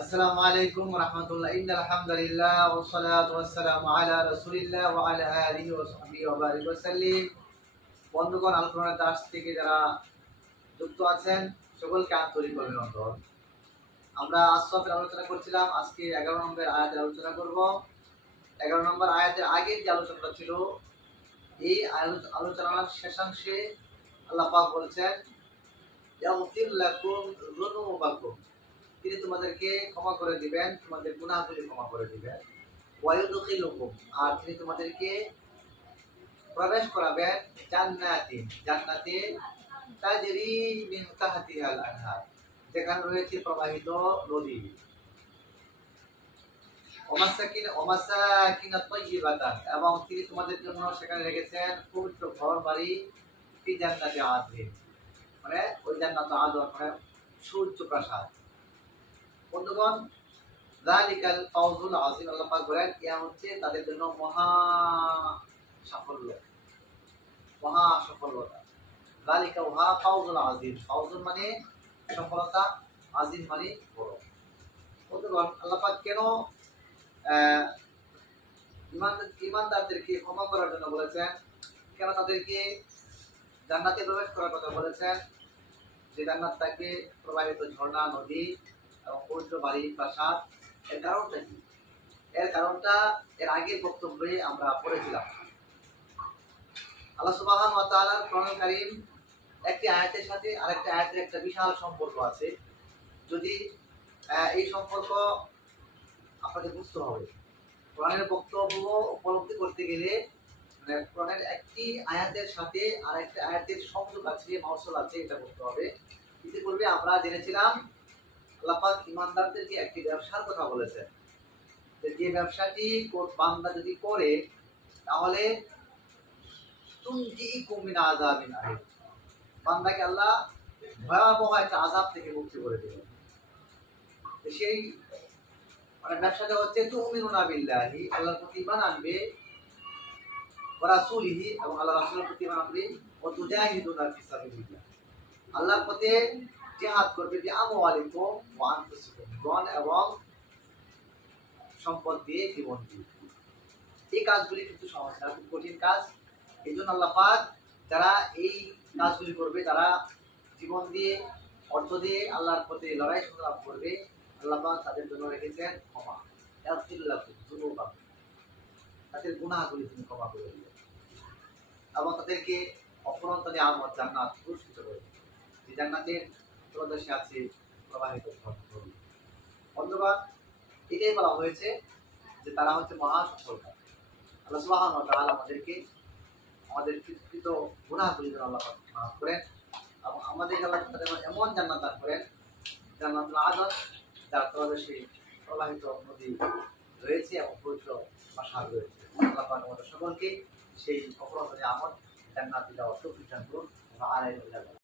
আসসালামু আলাইকুম ওয়া রাহমাতুল্লাহ। ইন্নাল হামদুলিল্লাহ ওয়া সলাতু ওয়াস সালামু আলা রাসূলিল্লাহ ওয়া আলা আলিহি ওয়া সাহবিহি ওয়া বারিক ওয়া সাল্লিম। বন্ধুগণ, আলোচনার দাস থেকে যারা যুক্ত আছেন সকলকে আন্তরিক অভিনন্দন। আমরা আসফের আলোচনা করছিলাম, আজকে 11 নম্বর আয়াতের আলোচনা করব। 11 নম্বর আয়াতের আগের যে আলোচনাটা ছিল, এই আলোচনার শেষাংশে আল্লাহ পাক বলছেন, ইয়াগফির লাকুম যুনুবাকুম, তিনি তোমাদেরকে ক্ষমা করে দিবেন, তোমাদের গুনাহগুলি ক্ষমা করে দিবেন। ওয়ায়ুদখিলুকুম, আর তিনি তোমাদেরকে প্রবেশ করাবেন জান্নাতিন, জান্নাতে তাজরি মিন তাহতিহাল আনহার, যেখানে রয়েছে প্রবাহিত নদী। ওমাসাকিন তাইয়িবাতান, এবং তিনি তোমাদের জন্য সেখানে রেখেছেন পবিত্র ঘর বাড়ি, ফি জান্নাতি আদন, মানে ওই জান্নাত আদন মানে সূর্য প্রাসাদ। বন্ধুগণ, যালিকাল ফাওজুল আযীম, আল্লাহ পাক বলেন ইয়া হচ্ছে তাদের জন্য মহা সাফল্য, মহা সফলতা। যালিকা ওয়া ফাওজুল আযীম, ফাওজুল মানে সফলতা, আযীম মানে বড়। বন্ধুগণ, আল্লাহ পাক কেন ঈমানদারদেরকে ক্ষমা করার জন্য বলেছেন, কেন তাদেরকে জান্নাতে প্রবেশ করার কথা বলেছেন, যে জান্নাত থেকে প্রবাহিত ঝর্ণা, নদী এবং পবিত্র বাড়ি, প্রাসাদ, এর কারণটা কি? এর কারণটা এর আগের বক্তব্যে আমরা পড়েছিলাম। আল্লাহ সুবহানাহু ওয়া তাআলার কোরআনুল কারীম একটি আয়াতের সাথে আরেকটি আয়াতের একটা বিশাল সম্পর্ক আছে। যদি এই সম্পর্ক আপনাকে বুঝতে হবে, কোরআনের বক্তব্য উপলব্ধি করতে গেলে মানে কোরআনের একটি আয়াতের সাথে আরেকটি আয়াতের সংযোগ আছে, মাওসুল আছে, এটা বুঝতে হবে। ইতিপূর্বে আমরা জেনেছিলাম আল্লাহ পাক ঈমানদারদেরকে একটি ব্যবসার কথা বলেছেন, যে ব্যবসাটি বান্দা যদি করে তাহলে তুনজিকুম মিন আযাবিন আলীম, বান্দাকে আল্লাহ ভয়াবহ একটা আযাব থেকে মুক্তি করে দেবেন। সেই মানে ব্যবসাটা হচ্ছে তুমিনুনা বিল্লাহি, আল্লাহর প্রতি ঈমান আনবে, ওয়া রাসূলিহি, এবং আল্লাহ রাসূলের প্রতি ঈমান আনবে, ওয়া তুজাহিদুনা ফি সাবিলিল্লাহ, আল্লাহর পথে জিহাদ করবে, বিআমওয়ালিকুম ওয়া আনফুসিকুম, ধন এবং সম্পদ দিয়ে, জীবন দিয়ে। এই কাজগুলি কিন্তু সহজ না, খুব কঠিন কাজ। এই জন্য আল্লাহ পাক যারা এই কাজগুলি করবে, যারা জীবন দিয়ে, অর্থ দিয়ে আল্লাহর পথে লড়াই সংগ্রাম করবে, আল্লাহ পাক তাদের জন্য রেখেছেন ক্ষমা, ইয়াগফির লাকুম যুনুবাকুম, তাদের গুনাহগুলি তিনি ক্ষমা করে দিবেন এবং তাদেরকে অফুরন্ত নিয়ামত জান্নাত পুরস্কৃত করে দিবেন, যে জান্নাতের তলদেশে আছে প্রবাহিত নদী। বন্ধুগণ, এটাই বলা হয়েছে যে তারা হচ্ছে মহা সফলতা। আল্লাহ সুবহানাহু ওয়া তাআলা আমাদেরকে আমাদের কৃত গুনাহগুলি যেন আল্লাহ মাফ করেন এবং আমাদেরকে আল্লাহ এমন জান্নাত দান করেন, জান্নাতুল আদন, যার তলদেশে প্রবাহিত নদী রয়েছে এবং পবিত্র প্রাসাদ রয়েছে। আল্লাহ পাক আমাদের সকলকে সেই অপরাধ নিয়ামত জান্নাতে যাওয়ার তৌফিক দান করুন।